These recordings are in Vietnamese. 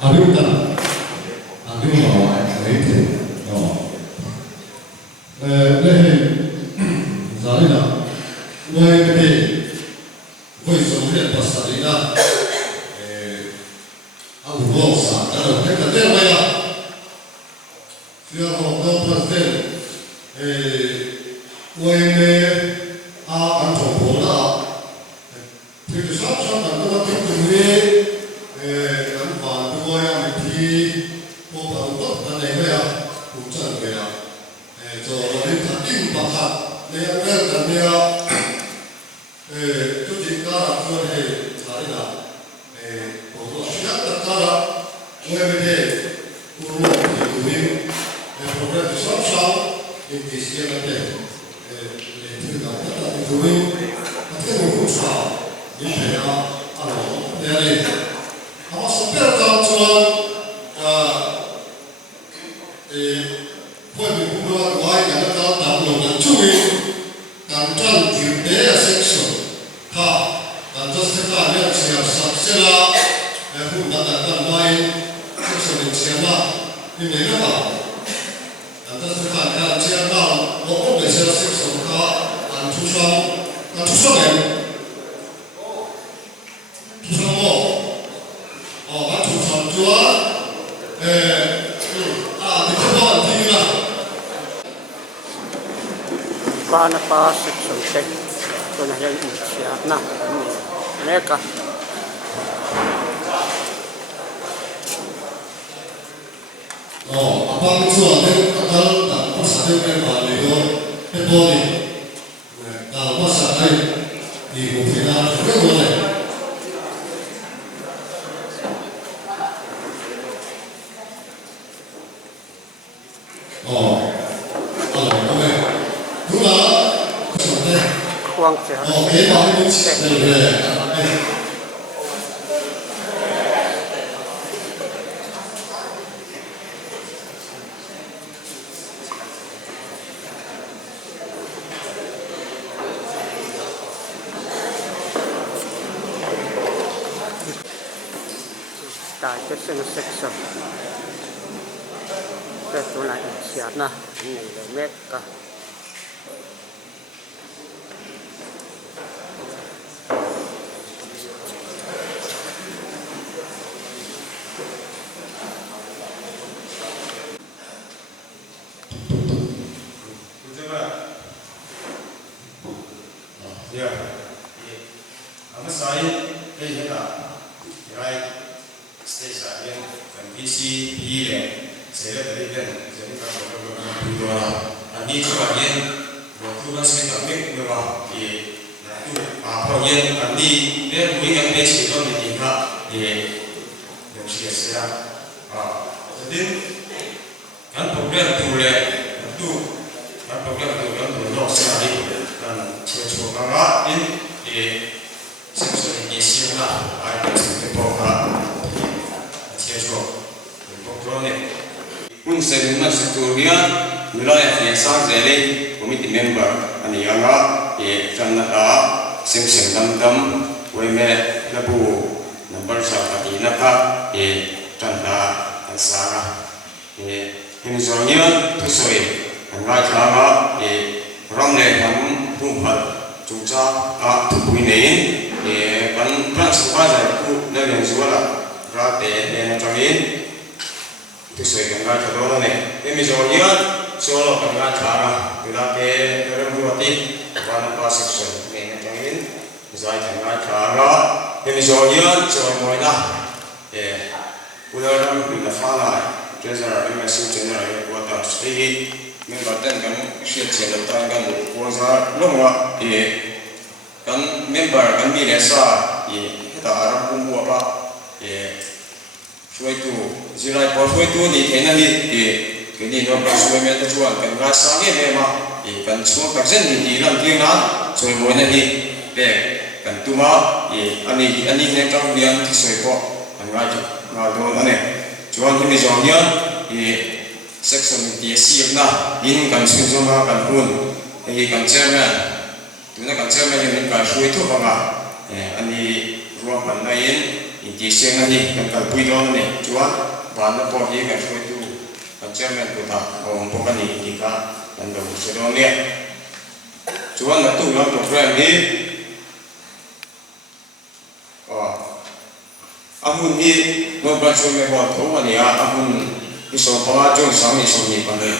Aluta, aluta, leite, no. Lei, Zarina, vuoi vedere, voi sono qui a passare là, a un'ossa, allora, che cadere vai là, fino a un pastello, vuoi vedere a Antopola, perché so, quando va tutto qui, Paana section check tuonne sieltä na meka apa itu ada kalau tak pasal dengan balik itu boleh kalau pasal di Bukina juga boleh kuang siya tại cái section cái chỗ này siat na này là mét cả wilayah yang sangat jeli, komite member, ani yanga, jangan sing dam, weme lebu number satu naka, jangan ansara, ini soalnya tusoy, angkat lama, ramai ham rumah, cuaca tubuh ini, kan transfer ku dari suara, berarti macamin, tusoy angkat terlalu nih, ini soalnya solo kena cara bila ke dalam buati warna pas section dengan jangin misalnya kena cara ini soalnya soal moina udah bila fana treasure MSU general buat stay memberkan kan share channel kan kuasa lomba kan member kan biasa kita arah kumbu apa suatu zilai por suatu di tenan di jadi no persoalan itu juga kan rasanya memang kan semua persen di dalam tinggal soal mana ni kan cuma ani yang tahu dia soal kok ngadu ane cuma ini soalnya section dia siap nah ini kan semua kan pun kan chairman itu kan chairman yang kan soal itu bangga ani chúa phần này in chỉ xem là gì cần cần quy đó này chúa và nó bỏ gì cái số tu và chairman của ta ông bố cái này thì cả lần đầu sẽ đó nè chúa nó tu nó program đi amun hi no branch me ho tho ani a amun i so pa jong sang ni so ni pa ne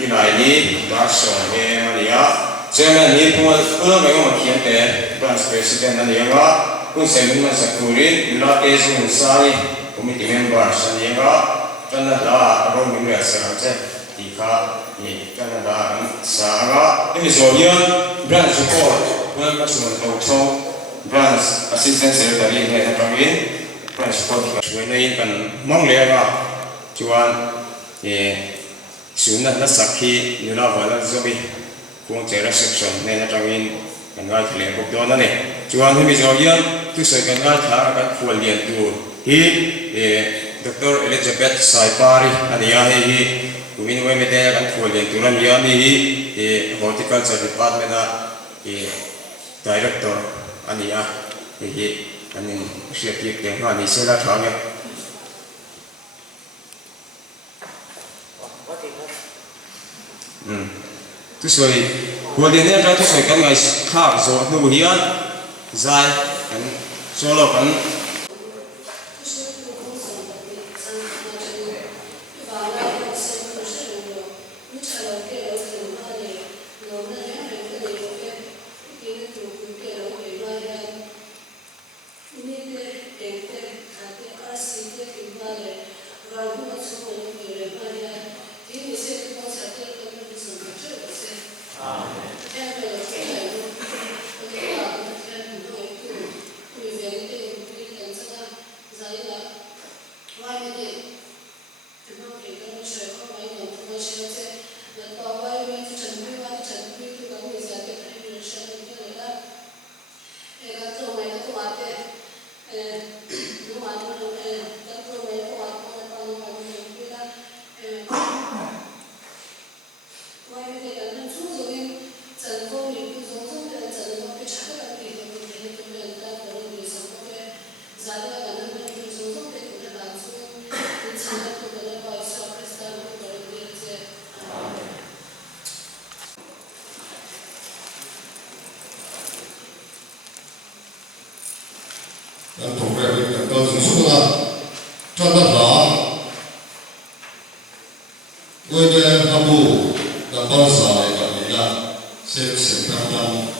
ni lai ni da so me ani a chairman ni pu ko me ko khian te branch president ani a kun se mun sa kuri la te so sai committee member san ni a Canada ro mi me sa che ti kha ni Canada sa ga ni so hian branch support ko ka so to so branch assistant secretary ne ta pangin branch support ka so nei kan mong le ga chuan sunna na sakhi nula wala zobi kung che reception ne na tangin kan ga thile bok do na ne chuan mi zo hian tu se kan ga tha kan fual lian tu hi Dr. Elizabeth Saipari ania hi kumin we me te kan fual lian tu ran ya mi horticulture department na director ania hi anin siap ki ke ha ni se la tha nge tu soi golden era tu soi kan ngai khak zo nu hian zai kan solo kan dan program ini kan kalau semua contoh lah, gue kamu dan bangsa yang kita sekarang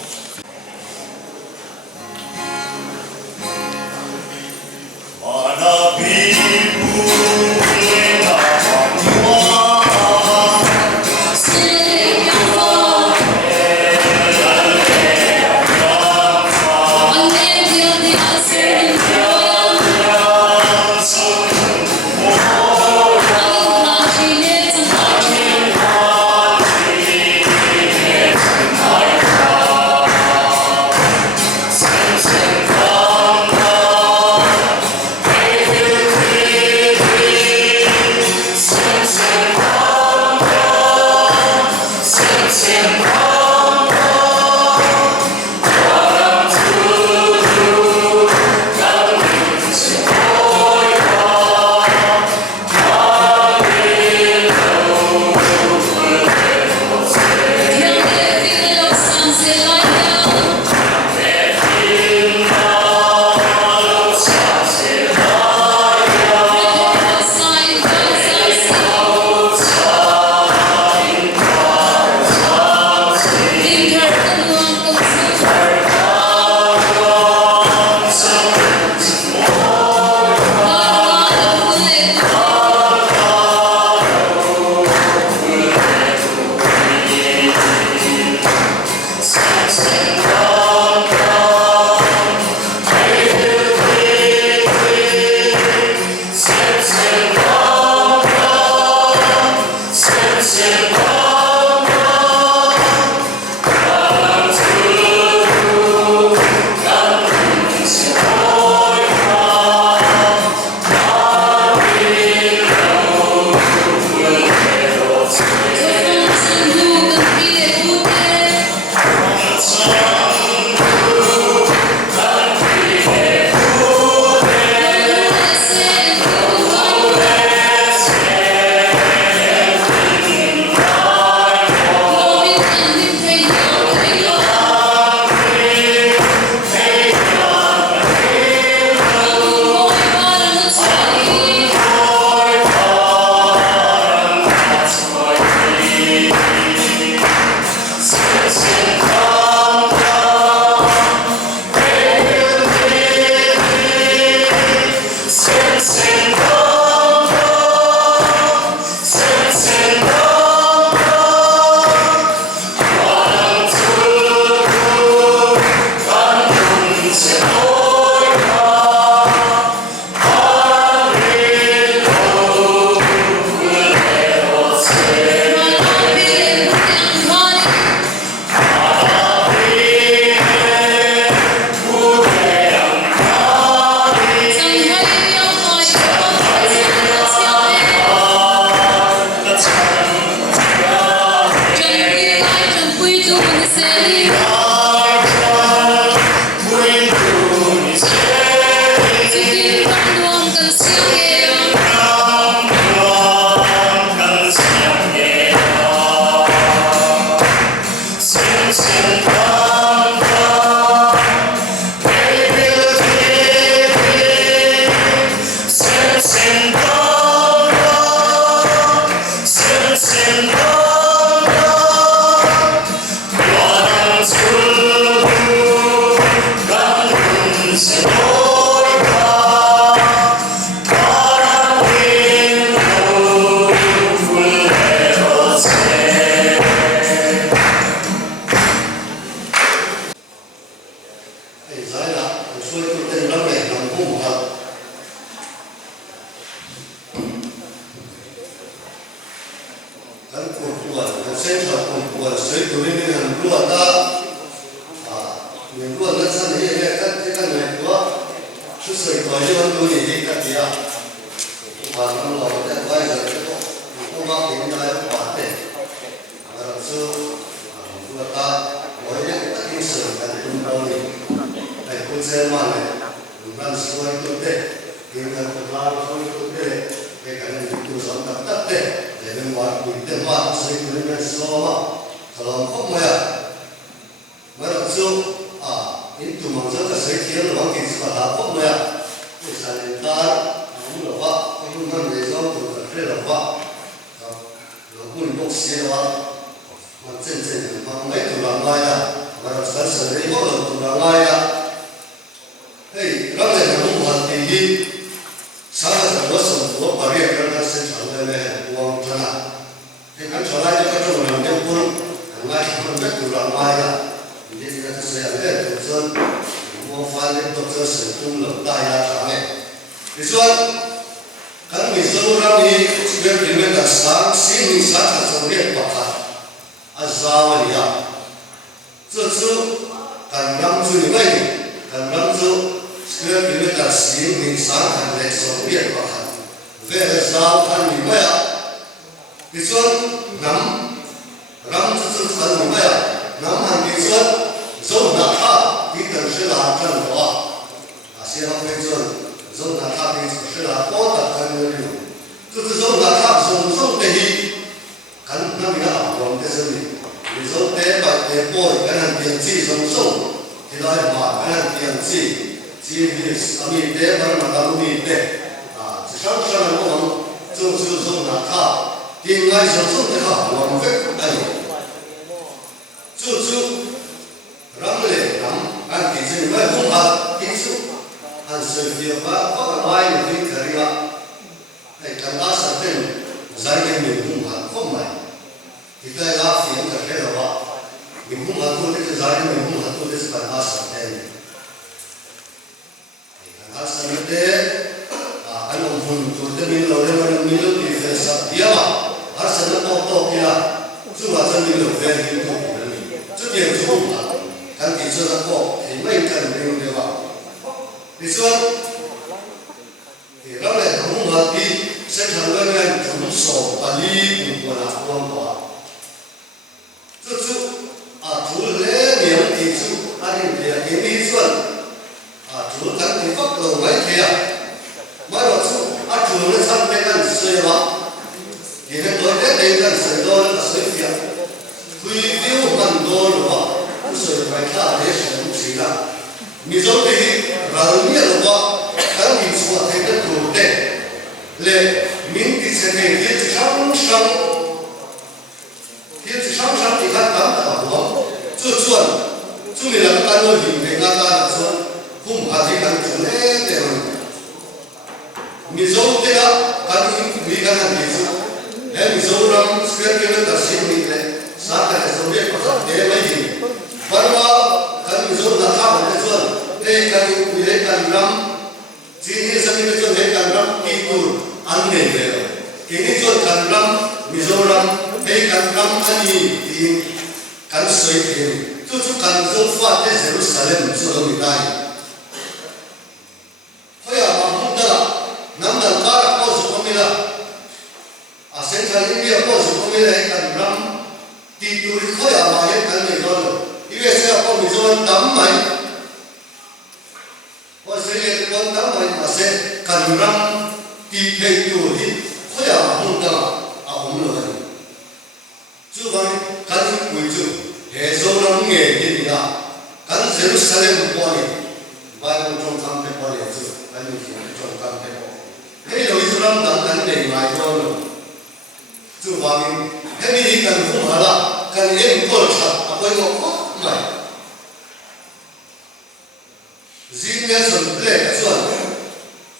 Zin Nelson Blake as well.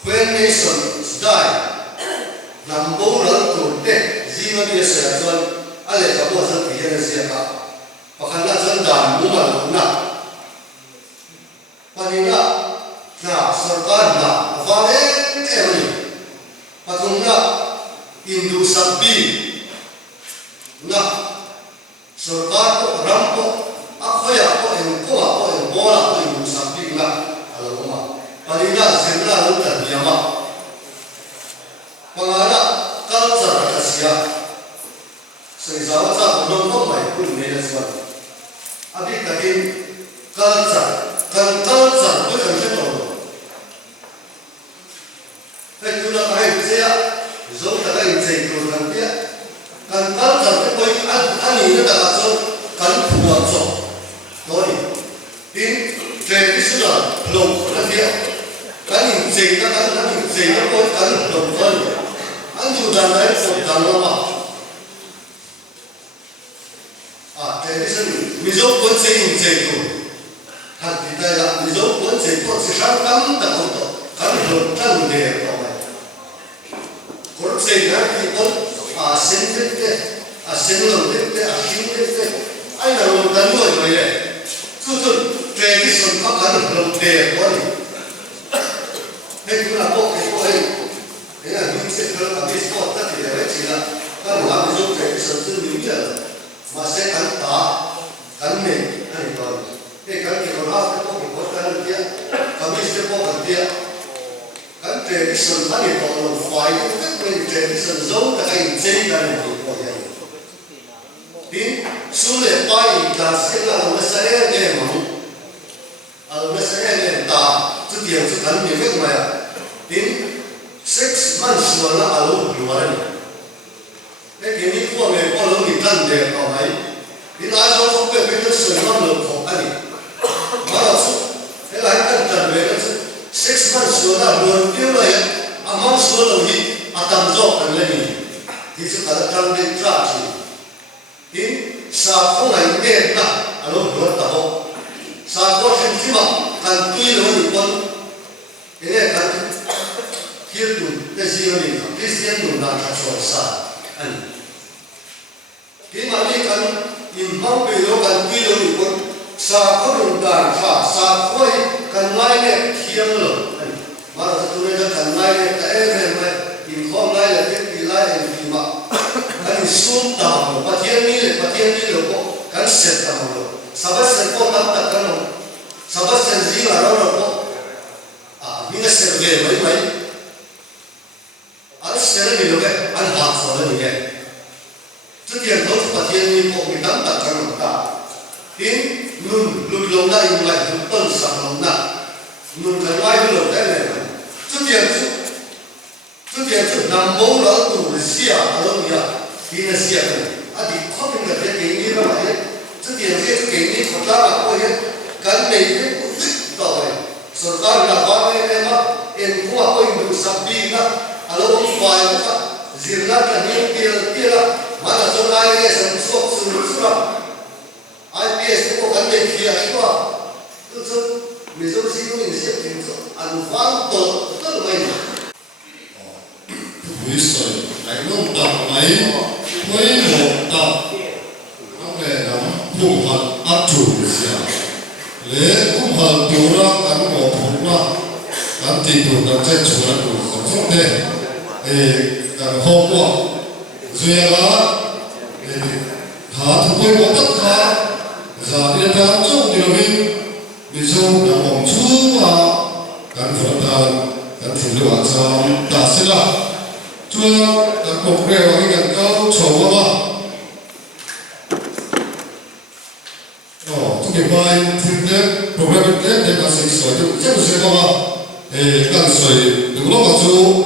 When Nation died, Nambo Run to death, Zino Nation as well, Alex was a Pianesiaca. Pakana Zandan, Muma Luna. Panina, na, Sarkana, Vale, Emily. Patuna, Indu Sabi, na, Sarkato, Rampo, Akoya, Koa, Bola, Indu Sabi, na, Aloma. Panina, Zendra, Luta, Yama. Pangana, Kalsa, Kasia. Seizawa sa nonton mai pun ne aswan abi takin kalsa tu kan se to kai tu na kai se ya zo ta kai se to kan dia kan kalsa te koi ani ne ta so kan puwa so to ni tin traditional long na dia kan se ta kan se na ko kan long to ni an ju dan lai so dan ma tradition mizo quân xây dựng chế độ hạt thì đây là mizo quân xây dựng sẽ sáng cắm tại công tổ cán bộ thân đề của mình quân xây dựng thì quân sinh thế sinh lòng thế sinh thế ai là lòng tấn nuôi vậy đấy cứ tradition các cán lòng đề của mình nên chúng là bộ cái của ấy thế là những sẽ có cả cái sport tất thì đấy chỉ là các bộ làm mizo tradition từ những giờ mà sẽ cắn ta cắn mình anh còn cái cắn thì còn nó sẽ có một cái cắn kia cắn mình sẽ có một kia cắn tradition anh thì còn là phải cái cái tradition giống là cái gì cái này thì có vậy tin số lệ bay là sẽ là nó sẽ nghe mà nó sẽ nghe ta chứ tiền chứ cắn nhiều cái mà tin 6 months mà nó alo rồi cái này của mình có lối đi thân đẹp vào ấy thì ai cho không biết cái sự năng lực của anh mà là số thế là anh cần về cái 6 months là luôn tiêu này months là gì tầm dọc anh lên thì sự là trong đến ra chỉ thì sao không phải nghe ta alo rồi ta không sao có thêm gì mà cần tuy là một con cái này cần kia tụi cái gì mà mình Christian tụi nào thật sự sai anh cái mà đi cần im hăng bị lo cần tuy lo bị quân sa có đường đàn phá sa quay cần ngay nè thiêng rồi mà là tụi này cần ngay nè cái em này im không ngay là cái gì lại em gì mà anh xuống tàu mà thiên ni là có cần xét tàu rồi sao bắt xét có tao đặt cái nào sao bắt xét gì là đâu có những cái xét về mấy anh xét cái gì đâu cái anh học rồi đấy cái trước tiên tôi phát hiện những công việc đắm đặt trong lòng ta đến luôn luôn lâu nay lại luôn tuân sẵn lòng nặng luôn cái ngoài luôn cái này trước tiên chứ nằm bố đó tủ là xìa ở đâu nhỉ thì là xìa này thì có những cái cái như là vậy trước tiên cái như của ta là coi hết cái này cái cũng thích rồi rồi ta là có cái mà em cũng là coi được sắp đi đó ở đâu cũng phải đó riêng là cái những kia là mà là cho ai cái sản xuất sử dụng IPS có vấn đề kia ấy quá cứ mình dùng gì cũng mình sẽ tìm được ăn vang tốt rất là mạnh quý sợi đánh ông tập máy với một tập ông này là phụng hận áp chủ được gì lễ cũng hận chủ ra cán bộ phụng ra cán tỷ chủ cán chạy chủ ra chủ sống sống thế cán hôm qua duyên đó thả thủ tôi có tất cả giờ đi ra trong điều mình đi trong là vòng chú mà cán phật cán phụ nữ ở trong ta sẽ là chưa đã cục đều cái gần cao chỗ mà tôi kịp vai thiên tế program tế để cả sự soi được chắc là sẽ mà cần soi đừng lo mà chú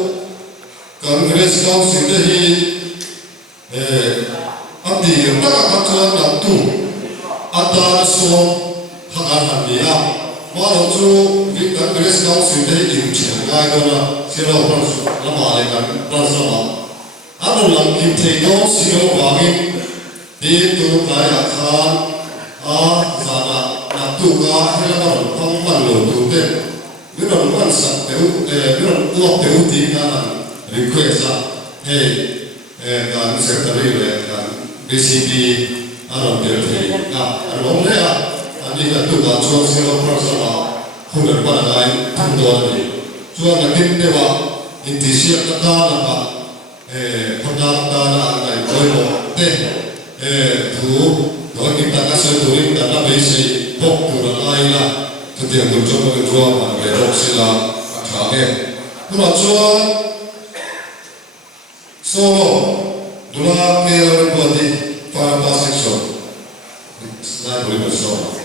cần cái sao sự để hi anh đi tất cả các chuyện làm tu anh ta số hàng hàng gì à màเราchú việc cần cái sao sự để điều chỉnh ngay đó là sẽ là một làm mà lại cần làm sao anh làm kim thầy đó sẽ là một cái đi tu cái akhan à giờ là tu cái hay là bằng phong phần lửa tu 때 이런 원사 배우 이런 우업 배우 뒤가는 리퀘스트 난 섹터리에 난 BCP 아론델티 알론레아 아니가 누가 주어지는 프로세스가 혼을 받아가인 통도하니 주어가 김대와 인티시아 따나가 kondaktana koilo te tu doki takasoi turin dana beisi poktura aila tutiang durjono ke drama ke roksila akhage kuna chuan solo dula ke ore body para section na boleh bersama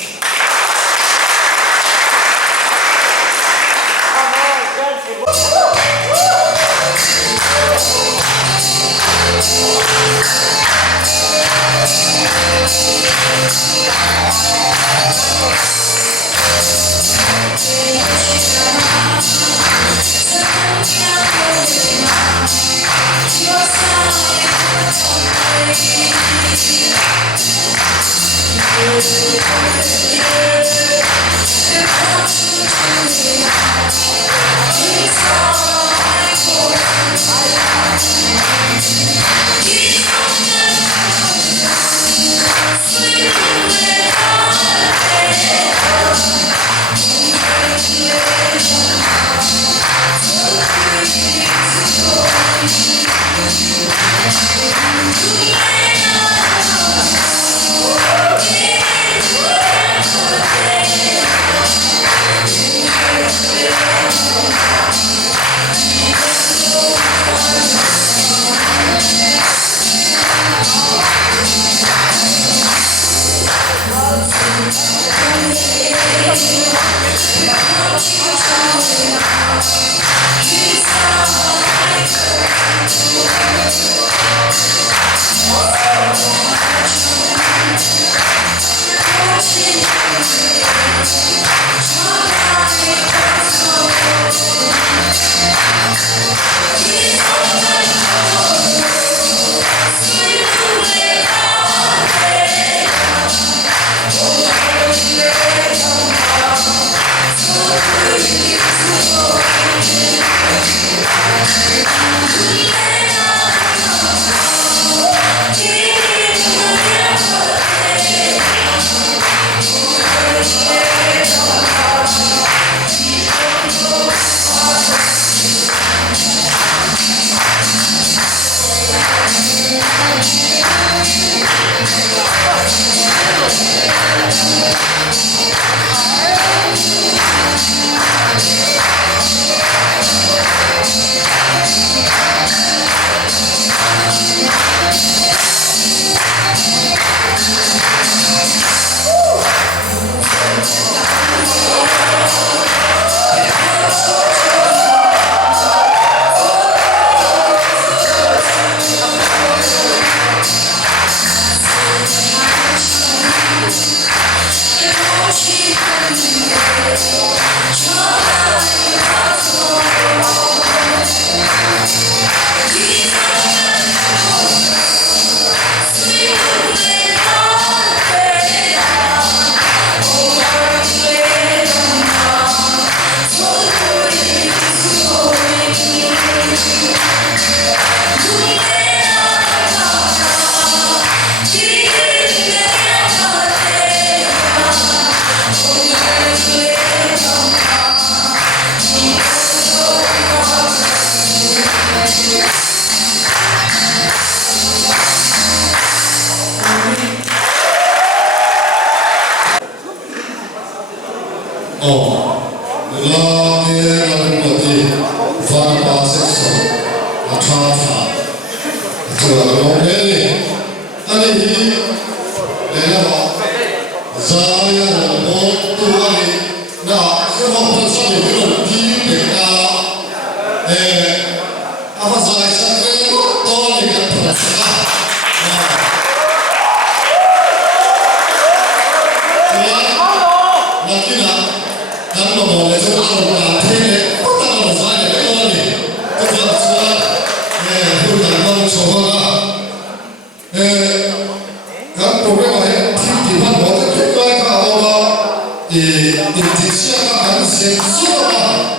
수고가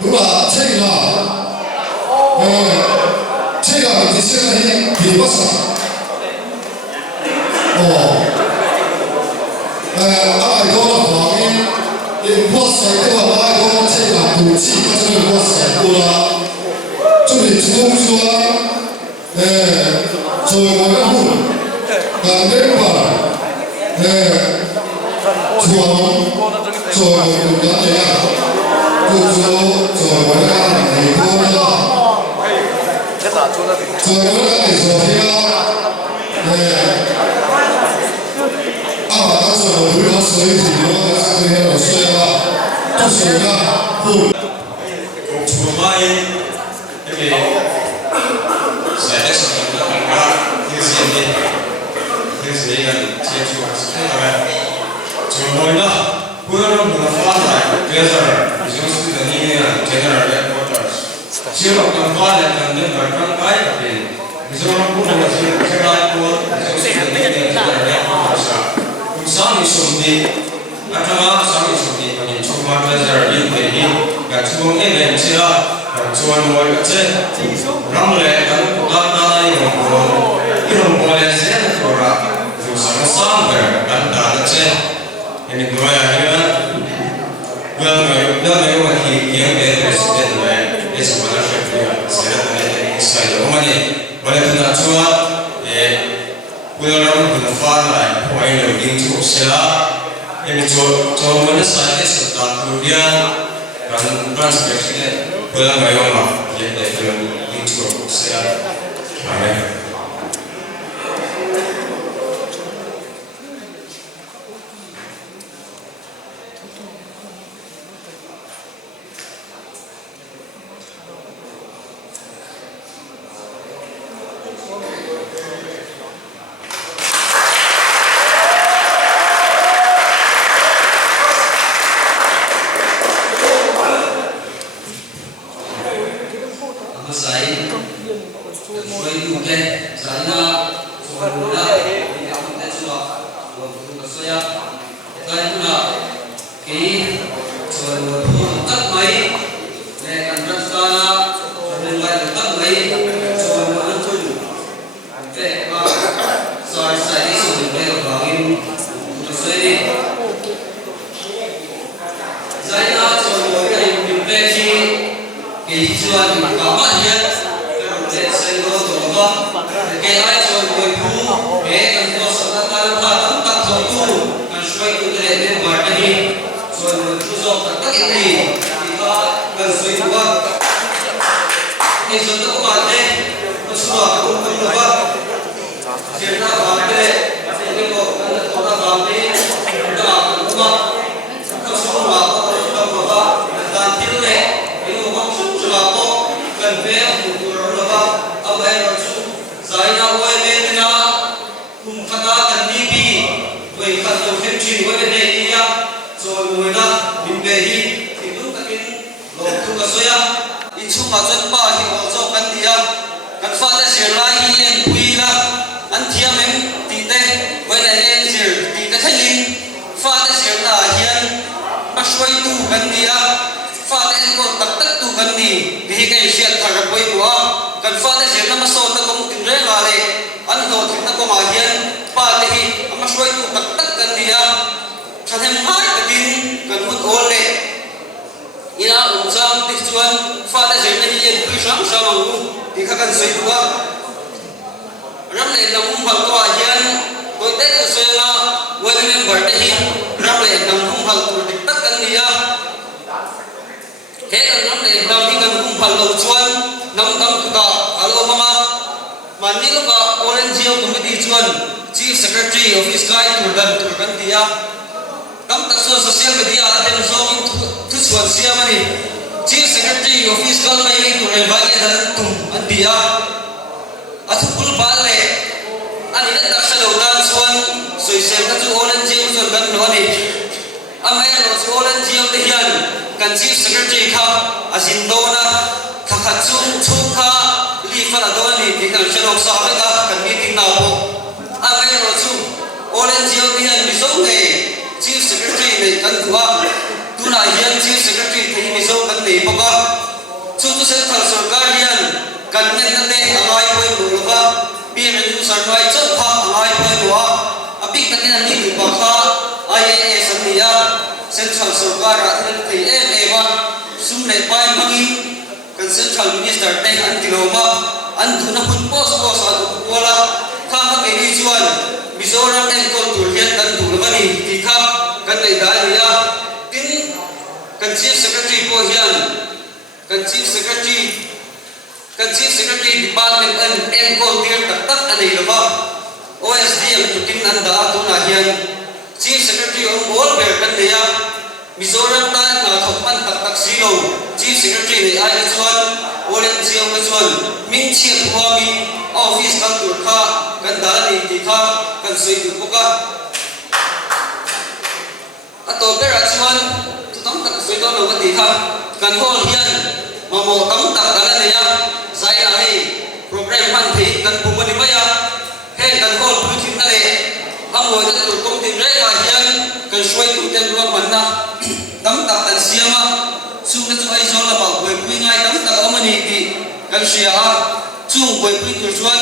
누가 책이나 책가 이제 시간이 비봤어. 아마 이거 광이 보았어. 이거 아마 이거 책가 도치 가서 보았어. 누가 좀 주동주와 저거는 후 간대바 주왕 저거야 그저 저거야 이거야 저거야 이소야 아마 가서 불렀어 이 지금 그냥 소야가 또 소야가 후 주로마이 이렇게 세대에서 뭔가 그래서 얘가 제주가 스타일을 주로마이나 그거는 문화화나 그래서 이정수는 이면 제너럴 헤드쿼터스 지역 강화를 했는데 말강가에 가면 이정은 부모가 지금 생각하고 이정수는 이면 제너럴 헤드쿼터스 국상이 숨디 아타마 상이 숨디 아니 총괄 회사를 인대히 같은 이벤트야 좋은 걸 같이 람레 간 고단다 이런 거에 세는 거라 조사가 상을 간다 같이 ini 뭐야 이런 왜 기억에 대해서 때문에 그래서 뭐라 싶어요. 세라는 인사이드 어머니 원래는 좋아 우리는 그 파나 포인트 인투 세라 ini 저번에 사이트에서 다 그냥 ran transkripsinya pulang nggak yang lah ya dari film intro saya amin. Chief Secretary of Sky Turkan dia kam takso social media atem zong tu suan siamani Chief Secretary of Fiscal Mailing Turevani dan tum andia athupul bale ani na taksa lautan suan soisel ka chu olen jiu zon kan noni amai ro chu olen jiu te hian kan Chief Secretary kha azindona thakhachu chukha li fala doni tikal chelok sa ka kan meeting na po amai ro chu olen jiu te hian misong Chief Secretary ne kan tua tuna hian Chief Secretary kan men na te angai poi lu ka PMU sarwai chok kha angai poi wa apik takin ani ni ba kha IAS ania central sarkar athil thei ema sumle pai mangin kan central minister te an tiloma an thuna hun post a wala kha ka ke ni chuan Mizoram and Kontur hian kan tulmani ti kha kan nei dai nia tin kan chief secretary po hian kan chief secretary department and Kontur tak anei lova OSDM tukin anda atuna hian chief secretary on all ber kan nia Mizoram ta na thokman tak silo chief secretary nei ai chuan olen chiang ka chuan min chiat huami office kan tur kha kan dani ti kha kan soi tu poka ato bera chuan tu tam tak soi to lo ka ti kha kan hol hian mamo tam tak dala nia zai na hei program man thi kan pumani maya he kan hol putin na le amoi na tur kom tin re ka hian kan soi tu ten ro man na tam tak kan siama su na chu ai zo la ba koi pui ngai tam tak amani ti kan sia ha chung koi pui tu chuan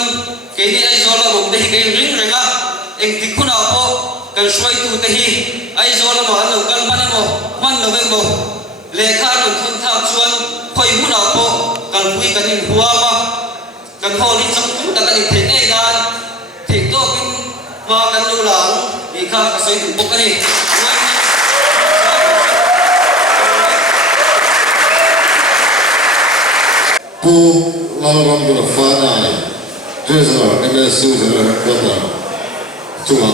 ke ni ai zo la bom de ke ring renga eng ti khuna po kan soi tu te hi ai zo la ma lo kan mani mo man lo veng mo le kha kan thun tha chuan khoi huna po kan pui kan in huwa ma kan ho ni chang tu ta kan the nei dan thik to kin ma kan lu lang ni kha ka soi tu po kan ni pu lalram guna fana treasurer MSU general governor chunga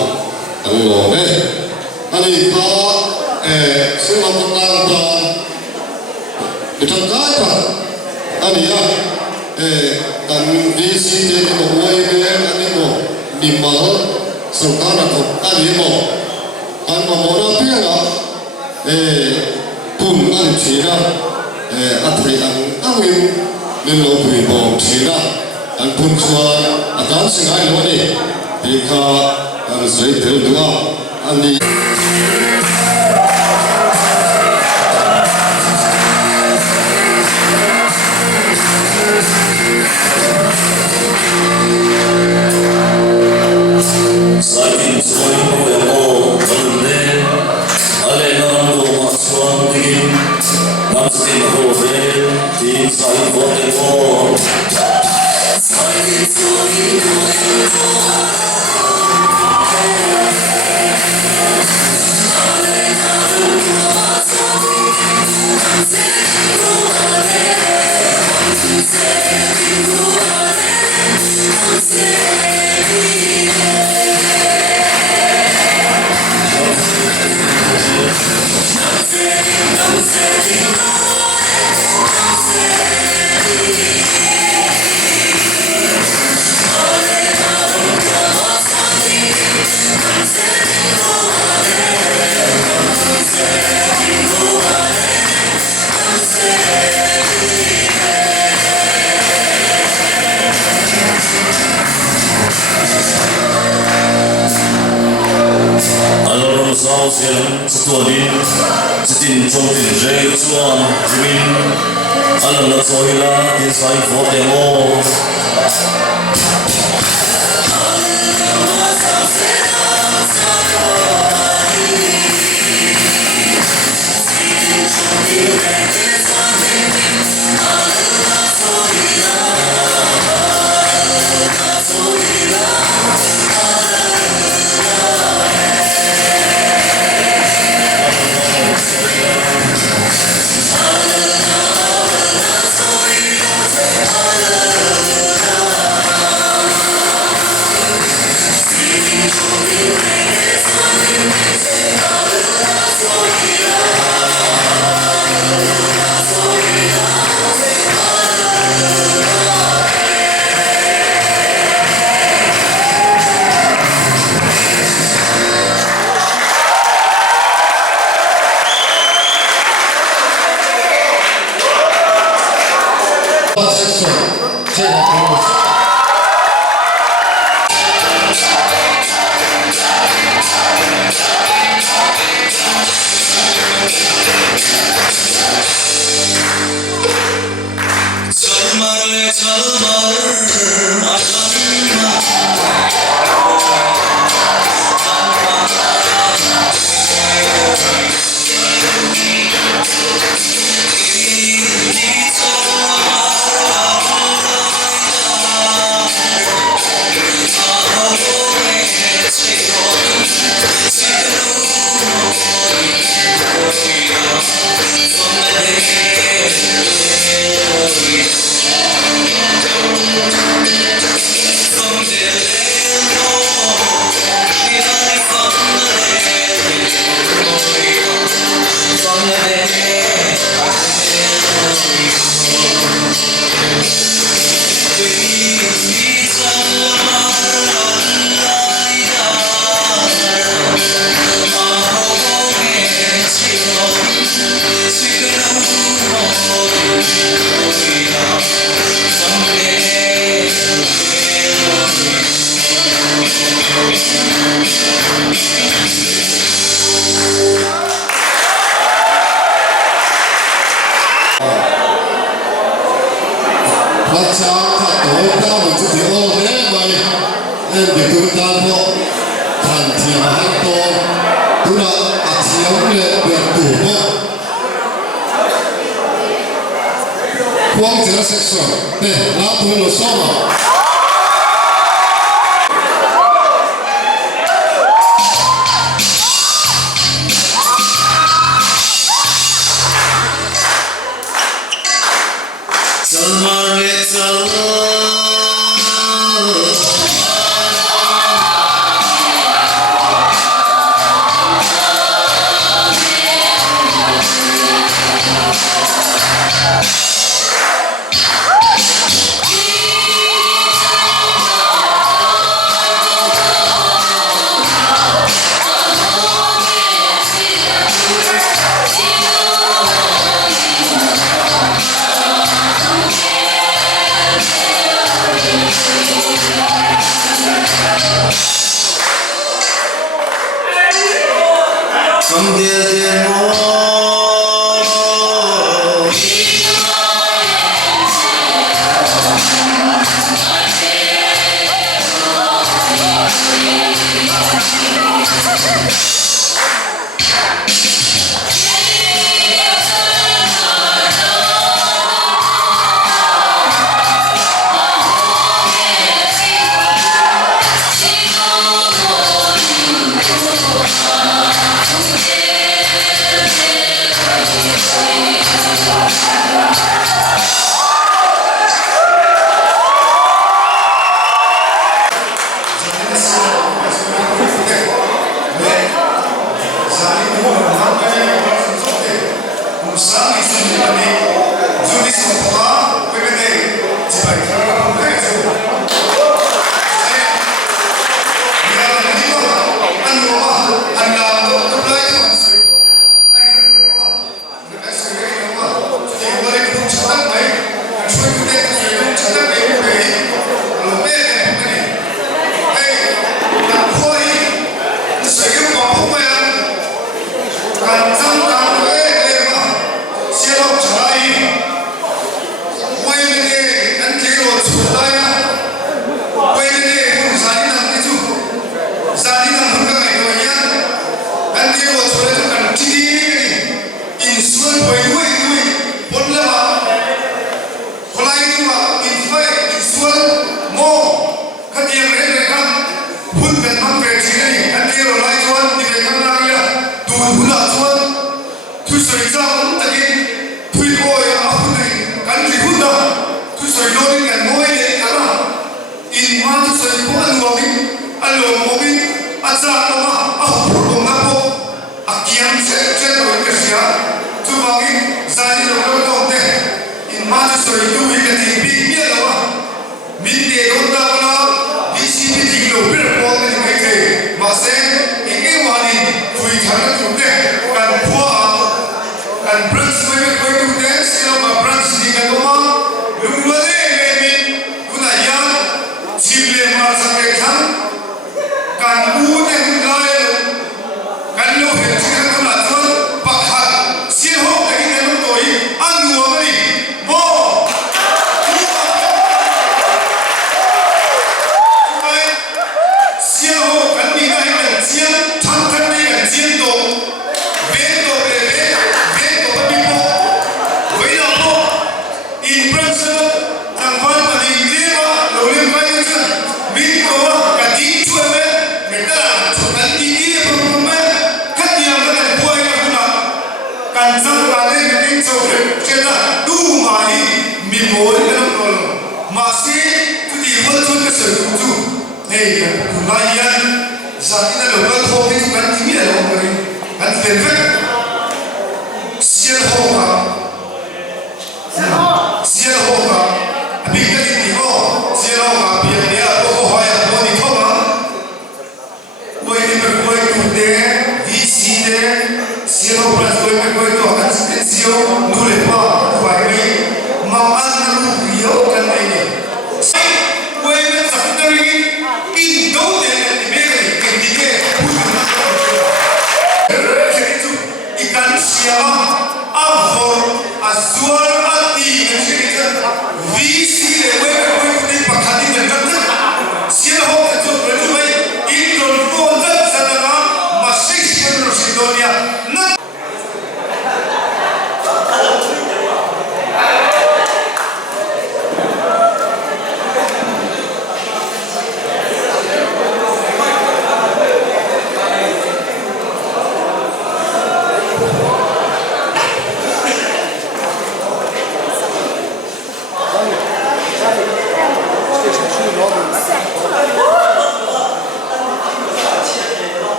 allo ne ani ka sima tang ta bitang ka ani ya kan VC te ko wai me ani mo nimal sarkar ko ani mo kan mo ra pira pun an chira athai ang angin nên lo bùi bò chỉ ra anh phun chuan anh đang sinh ai lo đi thì kha anh sẽ theo đúng anh đi sai tin soi về ô phần lên ở đây nó đồ mặt xuân đi năm sinh hồ về tin sai vô tình ô sai tin soi sao xem stua đi tin trong tin rây chuan jimin alam na soila tin sai vô demo Salmarle salma Hãy subscribe cho kênh Ghiền Mì Gõ để không bỏ lỡ những video hấp dẫn.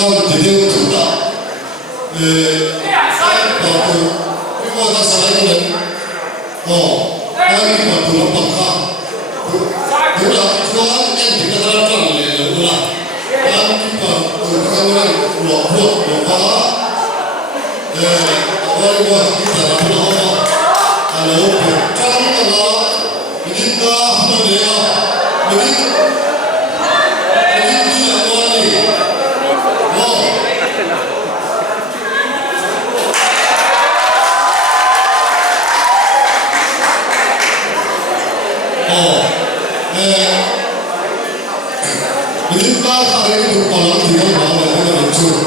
Kalau tidak kita, waktu kita tak salah ni, kami waktu lepas Mula Tuhan yang dikatakan oleh Mula dan kita berkawan buat awal kita ramai kalau berkawan kita mendia mendia Kita hari ini berpalang dengan bahawa kita mencuri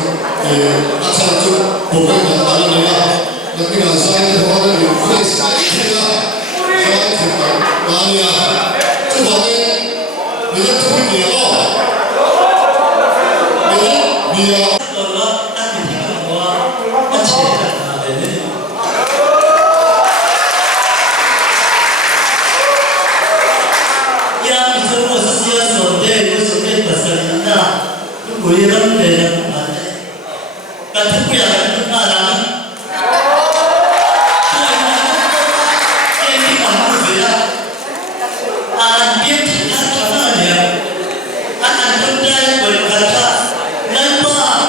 asal itu bukan antara mereka, tapi asal itu orang yang fresh kita, orang kita mania, coba kita tu dia, dia. Kuliran dengan mana? Kata kuliran mana? Ini kamu bila dia tidak tahu dia, anak muda berkata, nampak,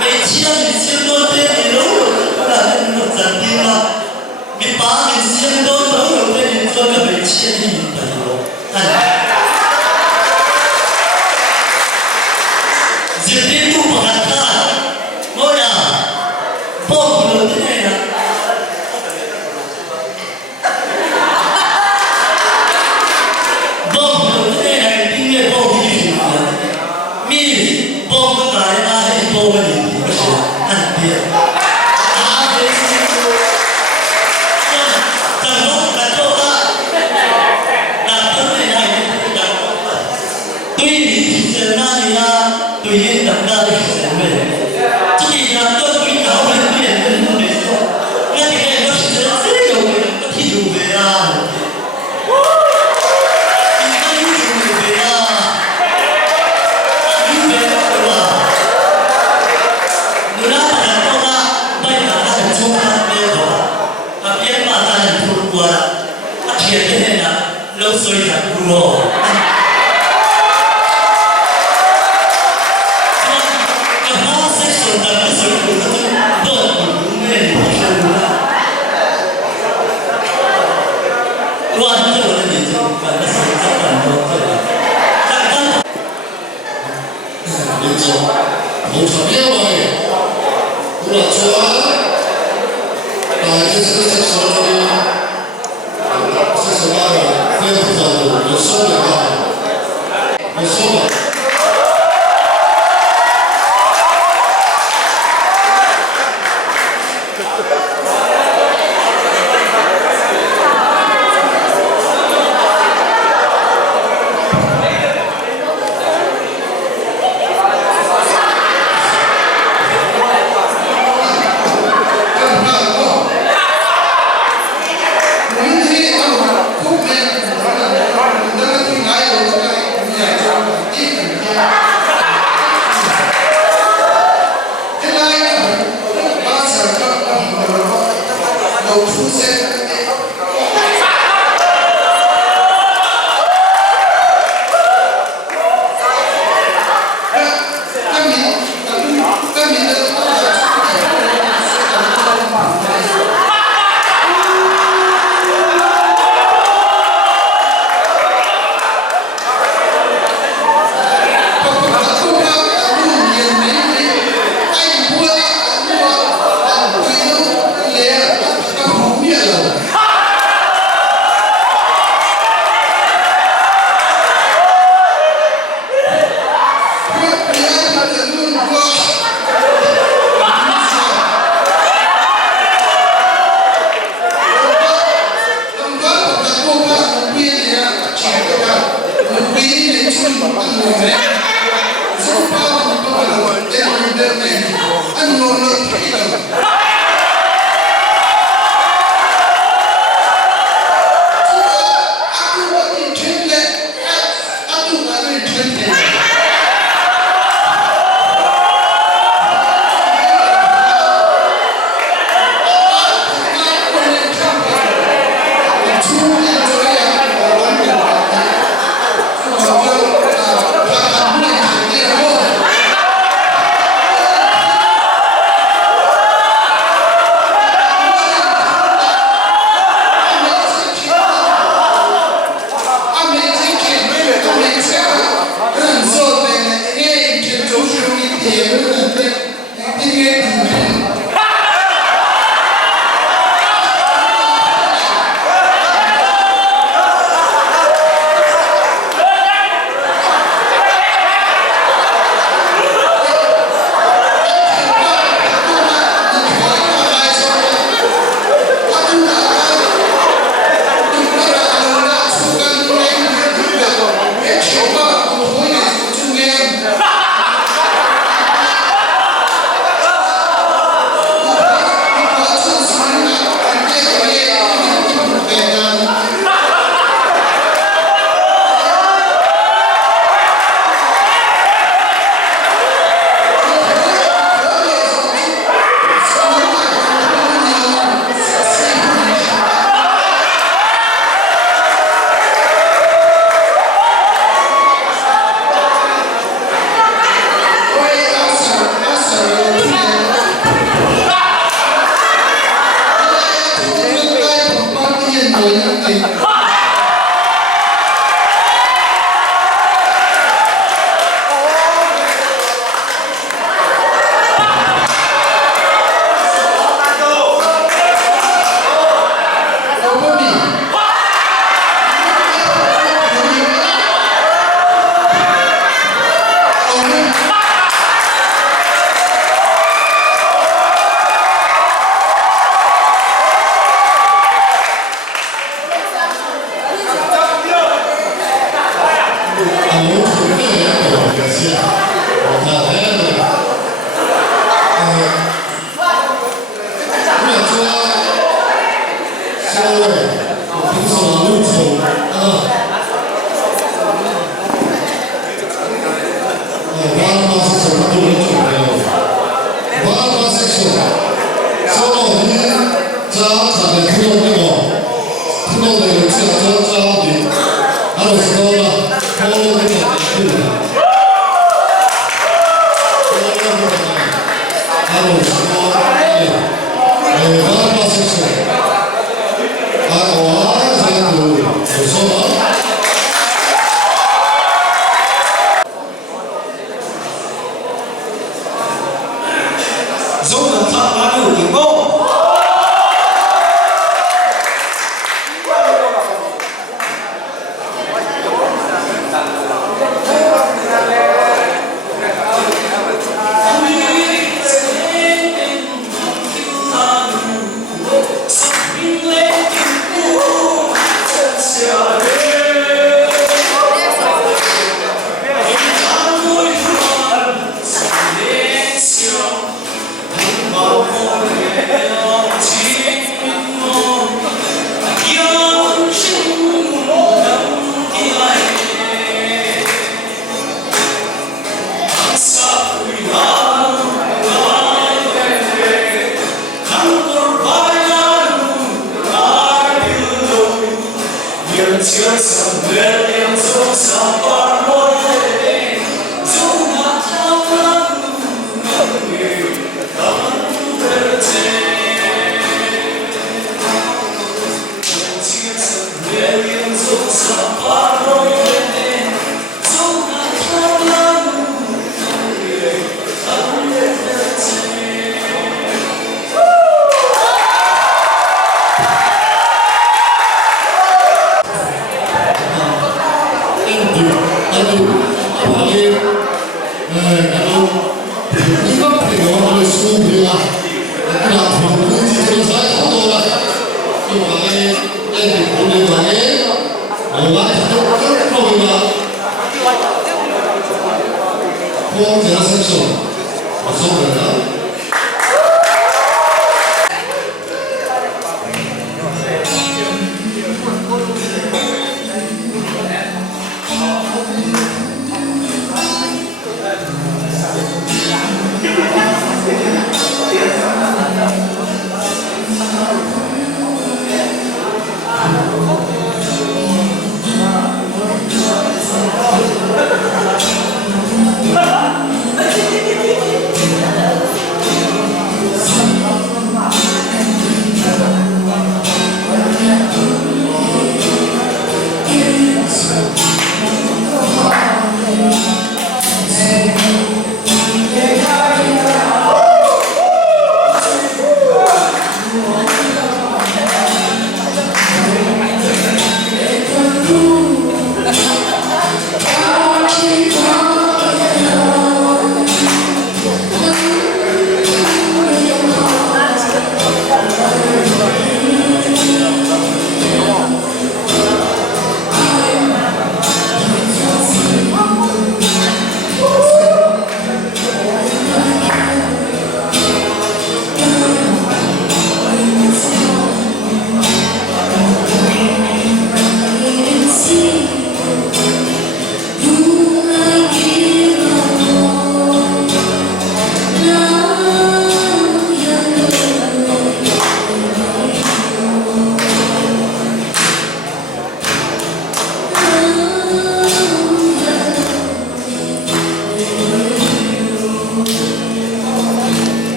macam siapa dia lalu ada macam dia, bipang siapa lalu dia juga macam ini tahu. Jadi tu berkata, mana bom belum ada. Bom belum ada, ini bom ini. Mis bom berkata, ini bom ini. Anjir. Ada itu. Kalau kata orang, nak pergi lagi tidak. Tu ini sebenarnya. 对应等待的人们，这里呢，都对老人对人们来说，我这个我是真有个体育会啊，你看有体育会啊，有没有啊？我那把人到那，买那个中餐别个，别把那人吐过了，天天的漏水的吐哦。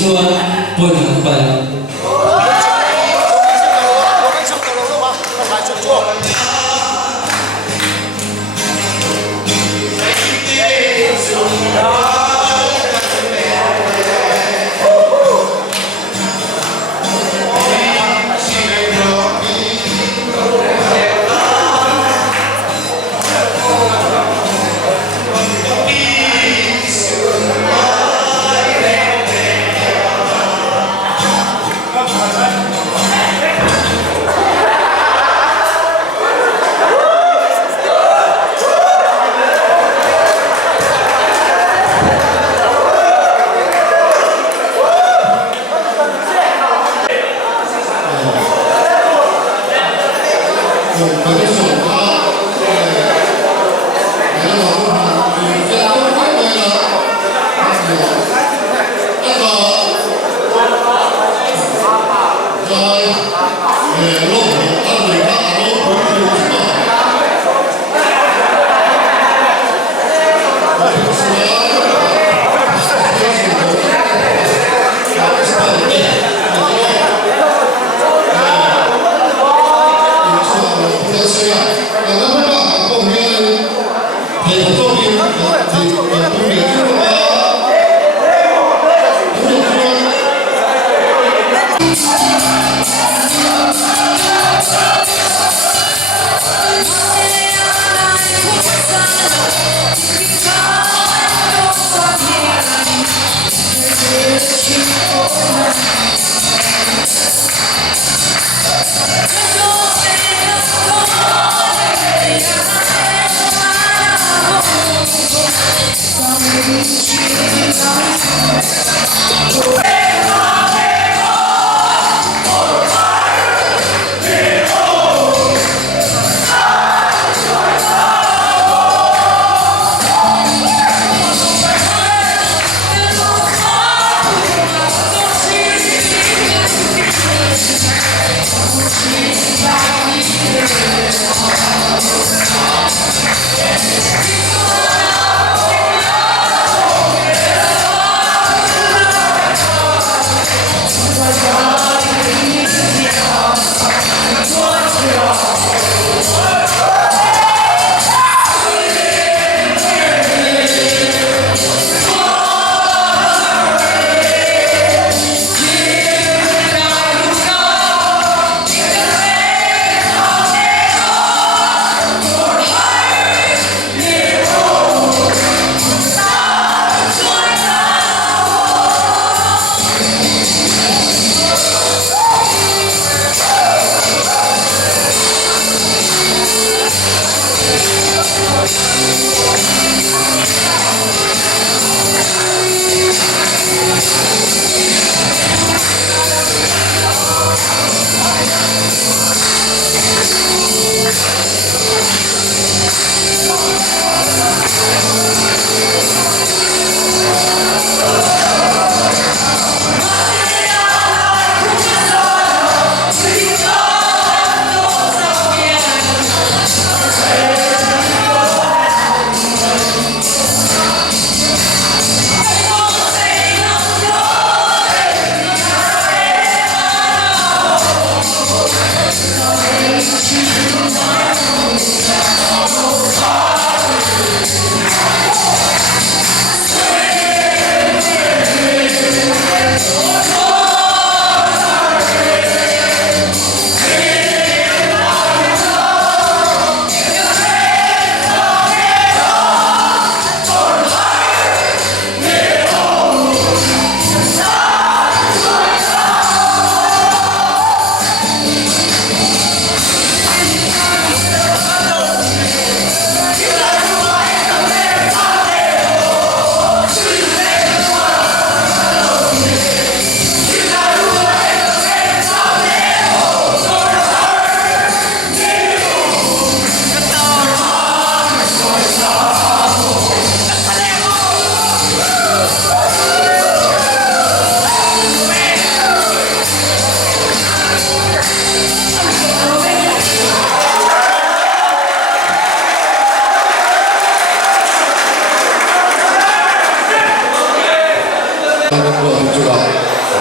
chuan point han pai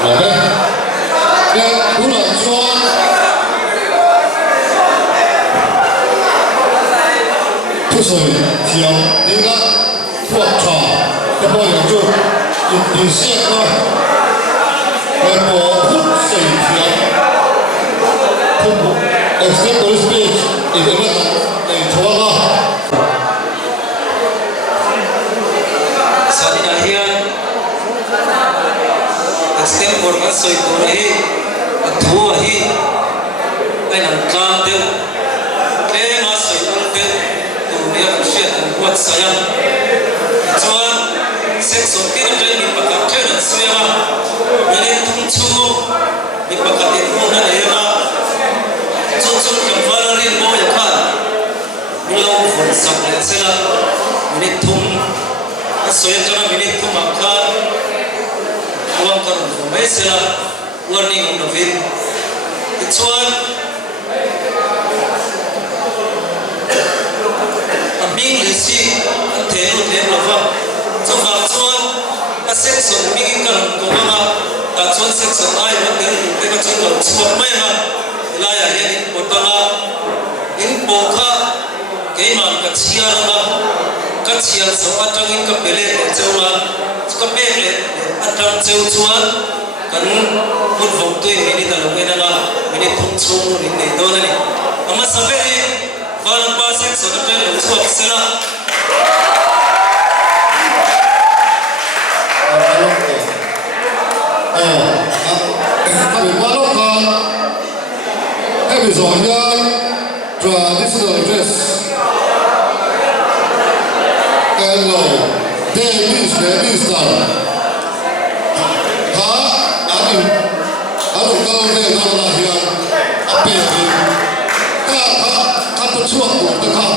rồi đấy cũng là cho thu sợi thiểu đi ra thuộc trò cái bao nhiêu chút in xe thôi cái bộ hút sợi thiểu không extend the speech is a matter Saat ini extempor kan soi tu ni, thua hi, ai nang kam tu, ke mas soi tu tu ni aku share dan buat saya. Cuman seksor kita jadi pakai trainer saya, jadi tunggu di pakai itu nanti ya, cucuk kepala ni mau ya kan, belum pun sampai sana, ini tunggu. Soalnya jangan minit tu makan, uang kan mesra, warning untuk film. Ituan, ambil lesi, terus lava. Jumpa tuan, section bikin kan kau mana, tuan section lain macam mereka cakap tuan mana, layar ini potong, ini boka, keiman kecil kecil semua cangin kepele cuma kepele atang cuan kan pun waktu ini dalam ini tunggu ini dona ni amma sampai baru pasang sekarang luar sana kami baru kan episode traditional dress hello Davis style ha aduh kalau dia nak lahir apa ini kata cuak tu dekat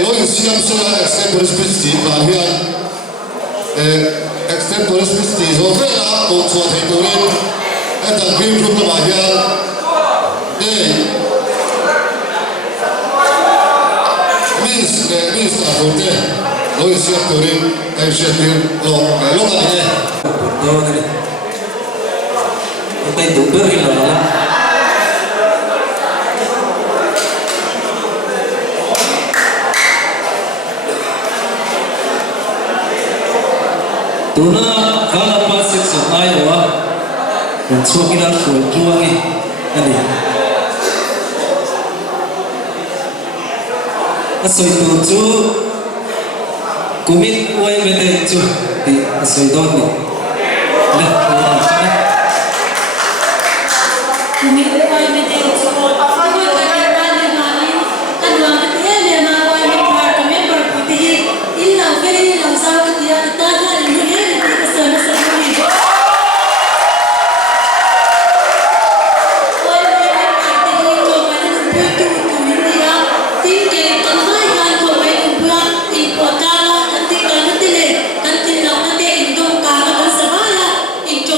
loin siam sila extend speech lahir extend speech so vela tu cuak itu ni ada green room lahir means akote lo siap turin ay siap lo ngene betul ni kita itu berilah tuna kalau pasik sungai wah dan suamilah suami ni asoi tu tu kumit uai bete tu di asoi don ni dah kumit uai bete tu apa tu kerana ni kan dua betul dia nak uai bete kami berputih ilau kiri ilau sah dia kita kan ini kita sana sana ni uai bete kita ni tu mana tu kumit dia tinggi Ito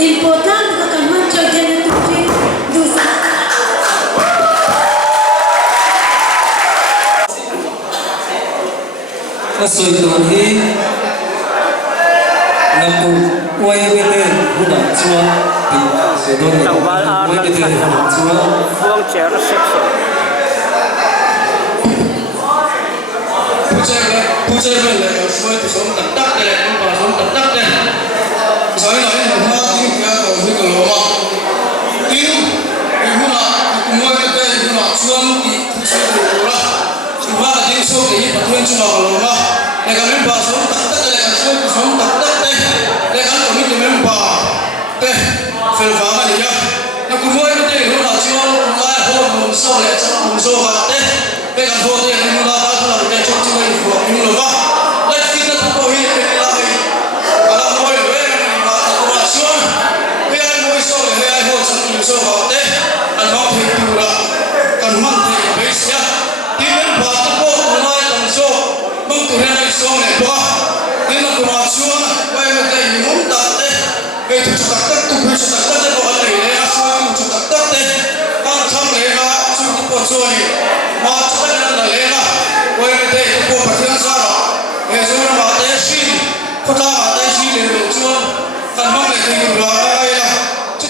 Importante ka man cho jena tuji dusa. Asoi tuan hi naku wai bete budak cuan sedon Tanggal wai bete budak cuan Buang chair section. pujar bela asoi tu som tak deh nampak som tak deh saya nak ini rumah ini dia kalau ini kalau rumah ini rumah aku mau bete rumah cuan di pujar bela cuma ada yang so ini patut cuma kalau rumah lekan nampak som tak deh asoi tu som tak deh lekan kami tu nampak deh selama ni ya aku mau bete rumah cuan rumah home so lekan home so deh lekan home deh rumah apa tu lekan cuma ini rumah let's kita tu kau ini lagi kalau mau so hot and not hit to kan man the base ya timen ba to ko na tan so mong tu na so ne ba tin ko ma so na wa me te ni mong ta te ke tu tak tak tu ku tak tak ko ale ne so tu tak tak te kan tham le ga su ti po so ni ma cha na na le ga wa me te ko pa thian sa ra e so na ma te shi ko ta ma te shi le lo so kan mong le te ni ra ai la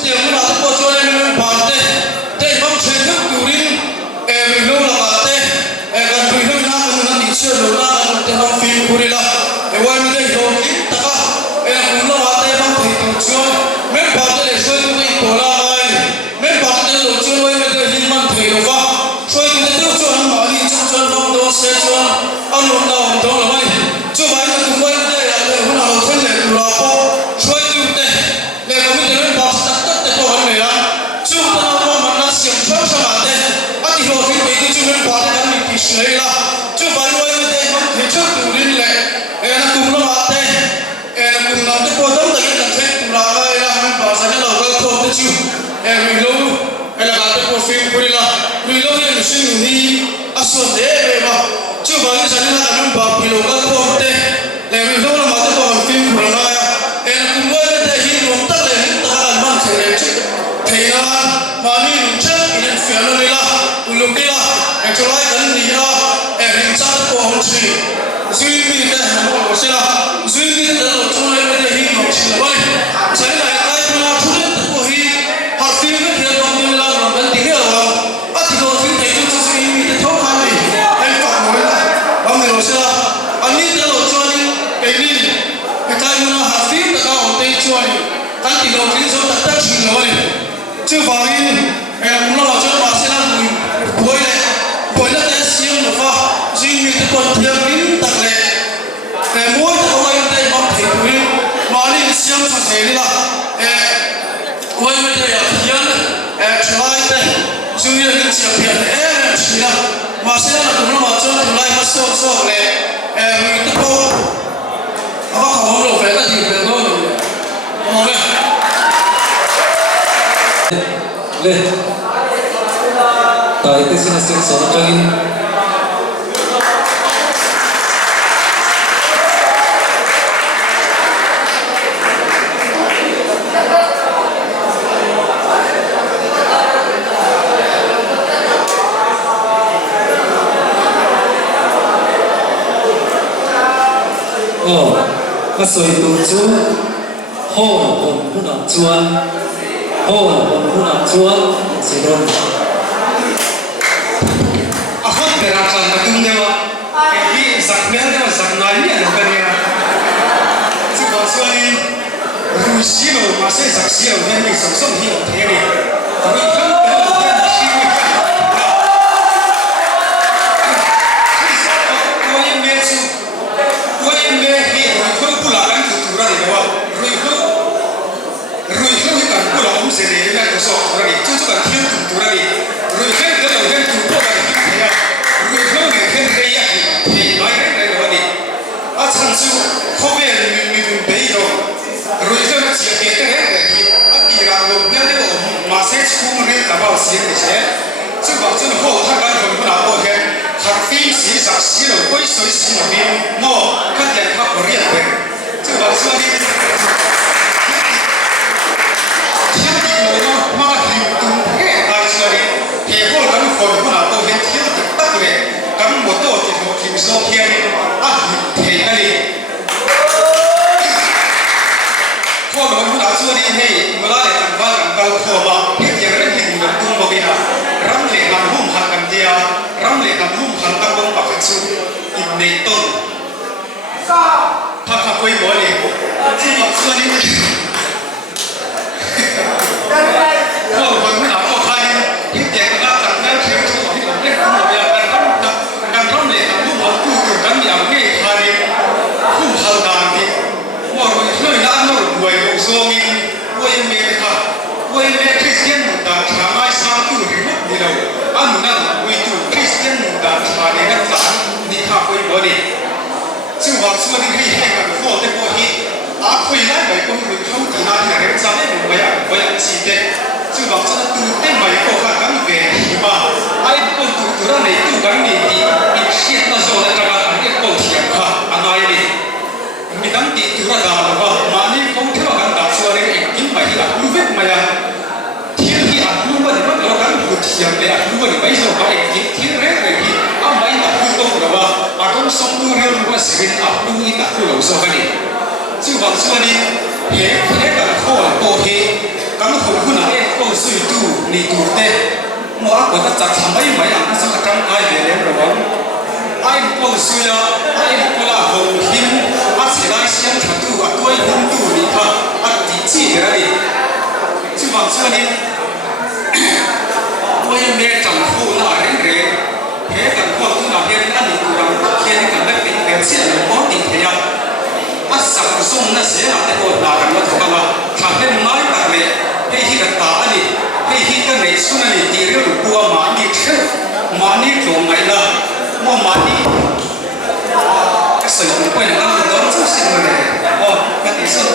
dia mula tu kau jual ni memang teh bang cekuk turin, belum lah kan belum nak dengan isu lola kan teh bang film kurilah, awal ni teh dong kita kah, belum lah bang teh tu jual, memang teh soal tu ni bola mai, memang teh lo jual ni teh himan teh loga, soal tu teh jual mali jual bang dong se jual, alun lah dong mai, jual ni tu jual teh ada guna lo teh le tu apa, soal tu teh, le kami teh memang sấy là chú phải nuôi như thế không thể trước từ liên lệ em cùng nó mà thế em cùng nó cái cô tấm tự nhiên là thế cùng là đây là mình bảo rằng cái đầu cái thôn cái chiu em mình lâu hay là cái cô phim của đi là mình lâu thì mình suy nghĩ à xuân thế về mà chú phải như thế là mình bảo mình lâu cái thôn thế em mình lâu là mà cái cô phim của nó em cùng nuôi như thế thì mình tất là những ta làm bằng thể em chứ thì là mà mình trước mình phải luôn đi là cùng lúc đi là em cho lại cái gì đó em hình sát của ông chị duy mỹ thế nào mà sẽ là duy mỹ thế nào trong này bây giờ hi học chỉ là vậy sẽ là cái mà thu được của hi học phim cái kia công ty là làm bên tiếng là bắt thì rồi phim thấy chúng duy mỹ thế thôi mà đi em phản hồi lại bao nhiêu sẽ là anh đi thế nào cho đi cái gì cái mà học phim là các ông tây cho đi cái thì đầu tiên số tất chỉ là vậy chứ vào đi em cũng lo cho bà sẽ là người buổi là té siêu một pha duy mỹ cái con thiêng kín tặc lệ cái mỗi cái ông đây bóc thể quý mà đi siêu cho thế đi là quay về đây à thiêng trở lại đây duy mỹ cái chiếc biển chỉ là mà sẽ là cũng là cho tụi lại phát sốt lệ mình tiếp tục à bác không được về cái gì về thôi không về lên tại cái xin xin số cho in cái sợi tụ chú hồn hồn cũng nằm chuan hồn hồn cũng nằm chuan sẽ đông Ahon berakan betul dewa, ini zakmer dewa zaknali yang kerja. Sebab suami Rusia masih saksi yang ini sosok dia ini. Tapi kan kalau dia Rusia kau yang mecu, kau yang mehi, kau pulang kultura dewa. Rusia kan pulang sendiri kan sosok orang itu juga dia kultura dia. Rusia kalau dia kultura người không người thêm đây á thì nói cái này là gì? ở thành phố không biết mình bây giờ rồi cái nó chỉ biết cái này thì ở kỳ là một cái này mà sẽ cũng nên đảm bảo sự cái gì? chứ bảo chứ họ thằng cái không nào có cái học phí sĩ sản sĩ rồi quay suy sĩ mà đi nó cái tiền học của riêng vậy chứ bảo chứ đi โซเคียนอ่ะเทกันดิข้อมันพูดอาส่วนนี้ให้เวลาเนี่ยกันว่ากันเราข้อมาเพียงอย่างนั้นเห็นกันตุ้งบอกนะรำเลียงนำหุ้มหันกันเดียรำเลียงนำหุ้มหันตั้งวงปักกันสู้อินในต้นถ้าขับไปบ่เนี่ยที่บอกส่วนนี้ข้อมันพูดอาข้อไทยเพียงอย่างนั้นจากนั้นเชื่อถือที่ผมเล่นทั้งหมดอย่างการรำเลียงนำหุ้มหันตู้อยู่กันอย่างไม่ไทยหุ้มหันต่างที่ว่าเราช่วยน้ำเรารวยลงโซ่มินวยเมค่ะวยเมคริสเตียนมุตตาชาไม้สามตู้หรือมุดเดียวอันนั้นวยตู้คริสเตียนมุตตาชาในนักการนี่ข้าคุยบ่ดีซึ่งว่าส่วนนี้ให้กันข้อเต็มที่อาคุยได้ไหมคนอื่นเขาที่นาที่ไหนจะไม่รู้ว่าอย่างสิ่งเด็ดซึ่งว่าจะตู้เต็มไหมก็ข้ากันเวทีมาไอ้คนตู้ระในตู้กันนี่ดีอีกเสียมาโซ่และกระบะนี่ก็เทียมค่ะอันนั้นนี่มีตั้งตีตัวดาวว่ามานี่คงเท่ากันดาวส่วนนี้ยิ่งไปที่หลังรู้เวทมาอย่างที่อันรู้ว่าเนี่ยมันเราการพูดเทียมเลยอันรู้ว่าเนี่ยไม่ใช่ว่าเองที่แรกเลยที่อันไม่ตัดรู้ตรงกับว่าอันต้องส่งตัวเรื่องว่าสิ่งอันรู้อีตัดรู้เราส่งกันนี่ซึ่งบางส่วนนี้เห็นกันข้อโตเฮกันคนคุณอะไรก็สื่อตู้นี่ตู้เต้หมอก็จะจัดทำไม่ไหวอย่างนั้นสักครั้งไอ้เรื่องระวังไอ้ก็สื่อไอ้ก็ละหงหินอาศัยได้เสียงขัดตู้ตัวหุ่นตู้นี่ค่ะอันที่จีกันนี่ซึ่งบางส่วนนี้ตัวยังเรียนจังคู่น่าเรียนเรียนเห็นกันข้อที่น่าเรียนอันนี้ตัวเราเขียนกันได้เป็นเสียงมอติเทียอาศัยส่งนั่นเสียงแต่ตัวนากันว่าถูกว่าทำให้น้อยแต่เลยให้ที่กันตาอันนี้ให้ที่กันในส่วนนี้ที่เรื่องตัวมานี่เชื่อมานี่ตรงไหนล่ะว่ามานี่สิ่งที่เป็นอะไรก็ต้องสิ่งอะไรอ๋อก็ที่สุด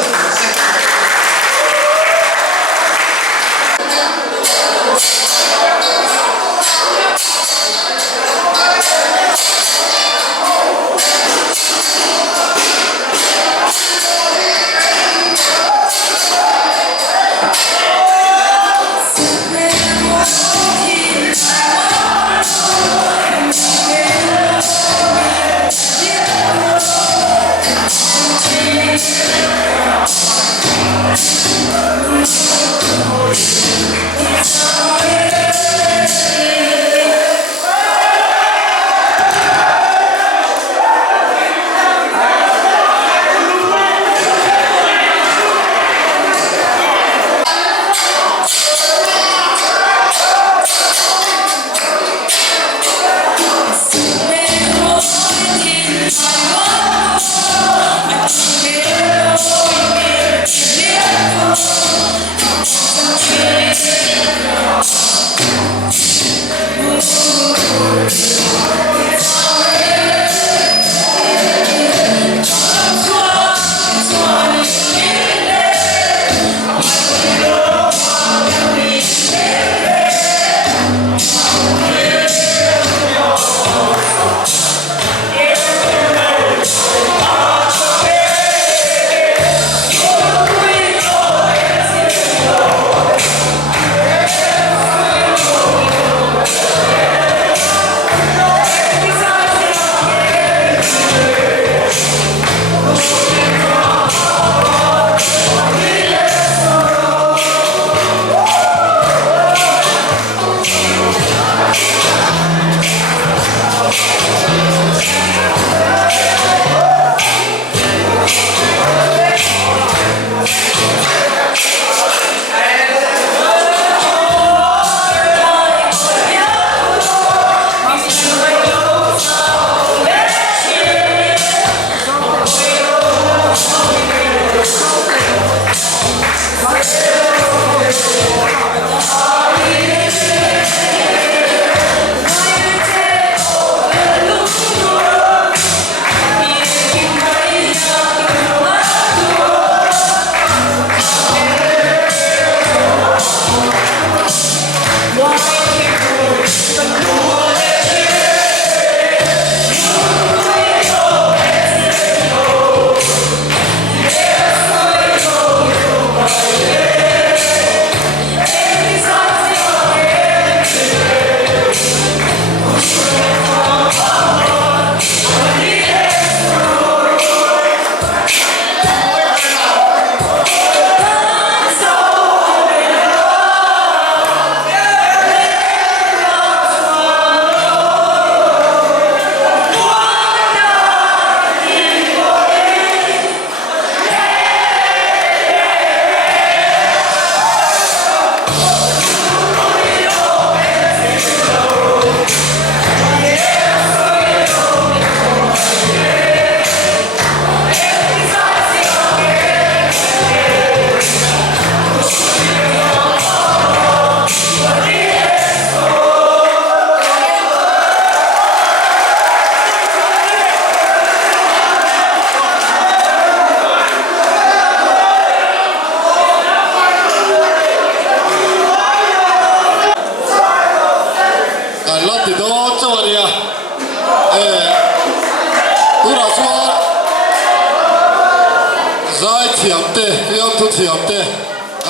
thiamte riam thu thiamte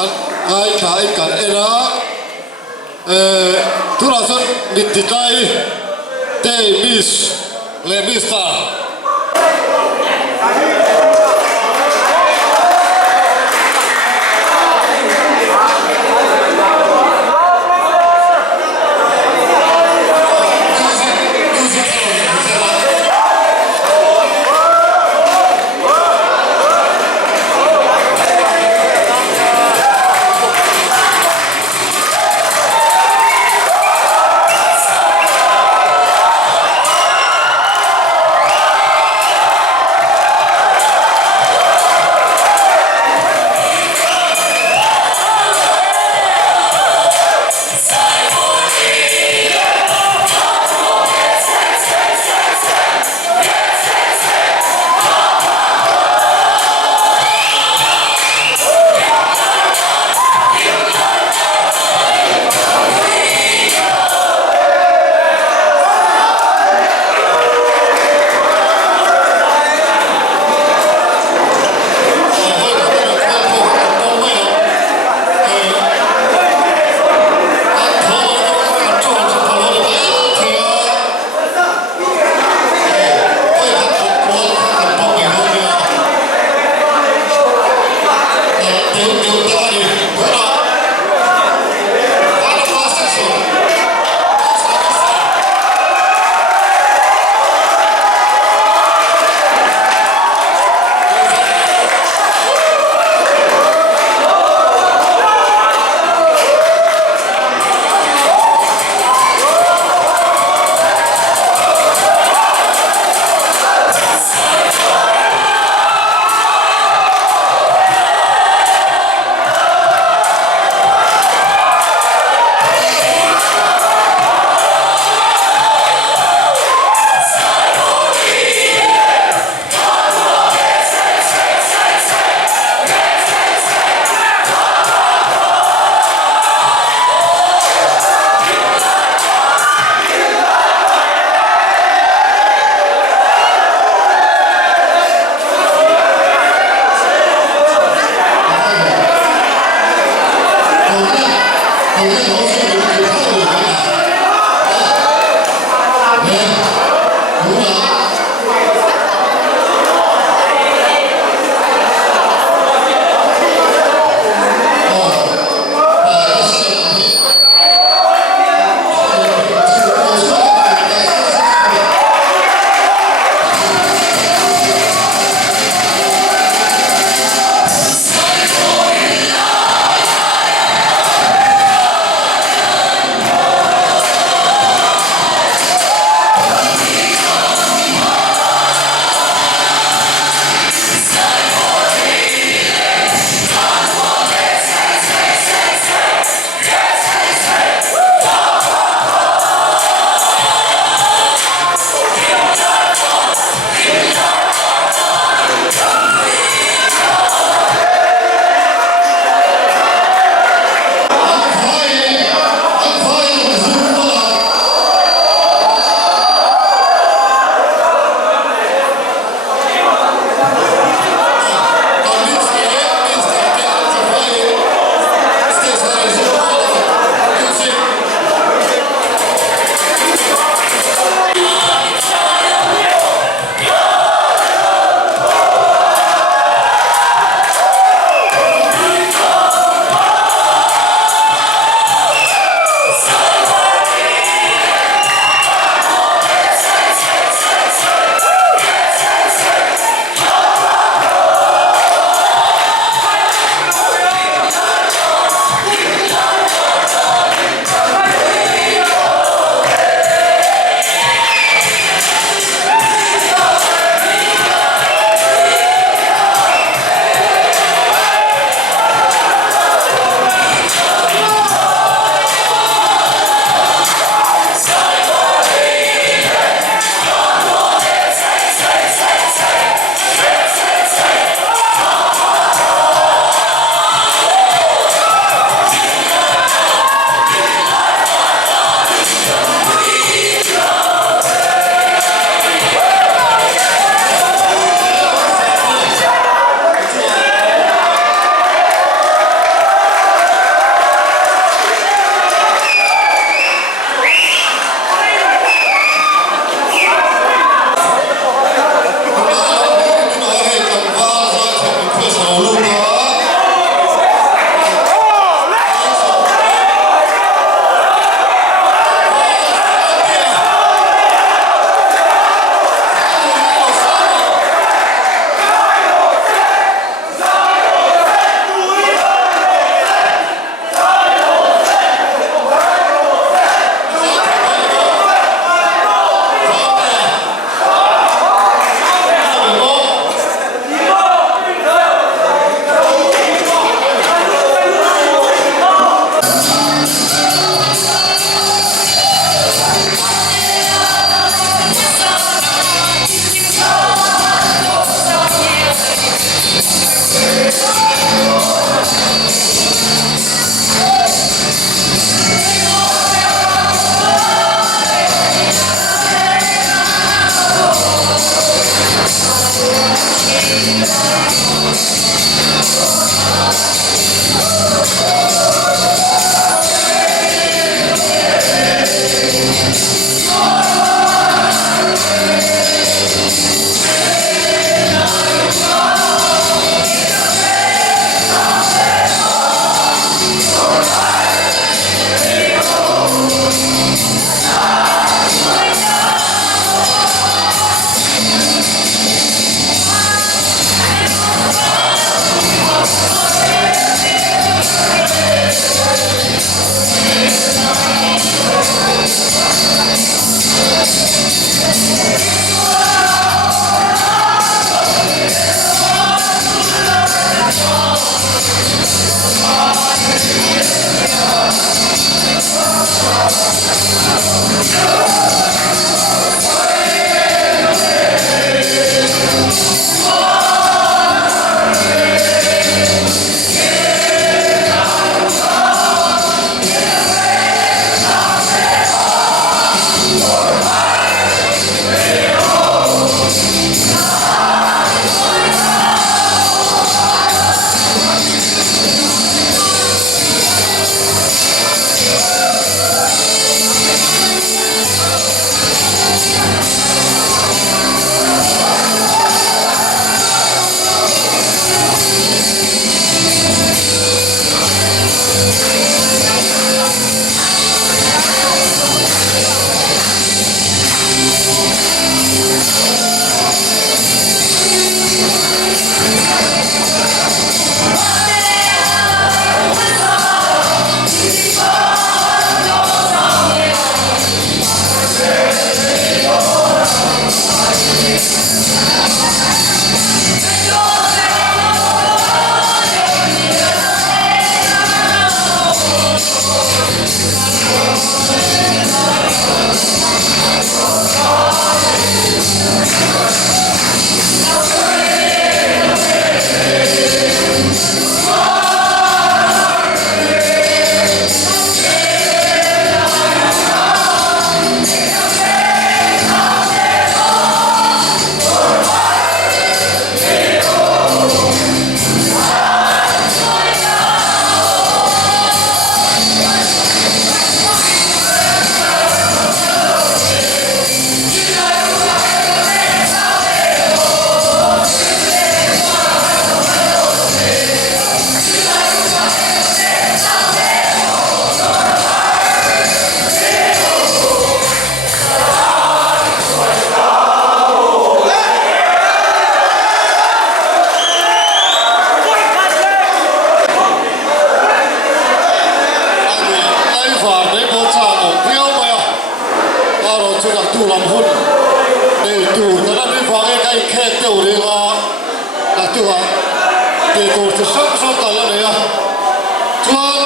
an ai kai kan era tu la son nitikai te mis le mista ลำพุ่นเดี๋ยวดูแต่ละไม่ฟังไอ้แค่เดี๋ยวเรื่องนักตัวเดี๋ยวตัวจะสักกันแล้วเนี่ยชวน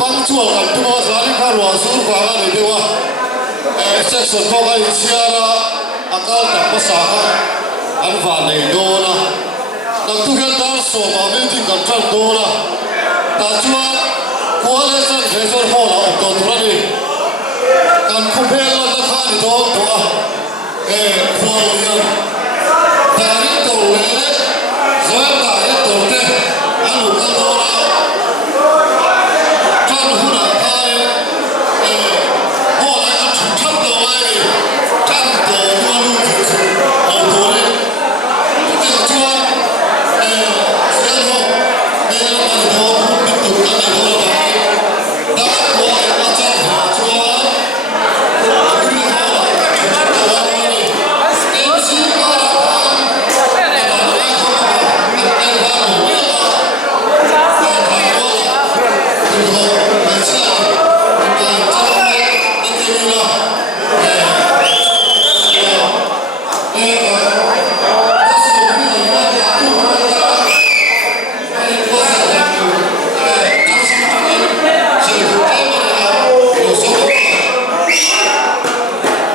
บางช่วงกันตัวสาริกาหลวงสูงกว่ากันเลยดีว่าเซ็กซ์พวกไอ้เชียร์อาการแต่ภาษาอันฝันในโดนะนักตัวกันตาสมมาไม่ถึงกันจันโดนะแต่ชวนกว่าเลยสันเฟซบุ๊กเราออกตัวนี้การคุมเพลย์เราข้าในตัวควรเรียนแต่นี่ตัวเล่น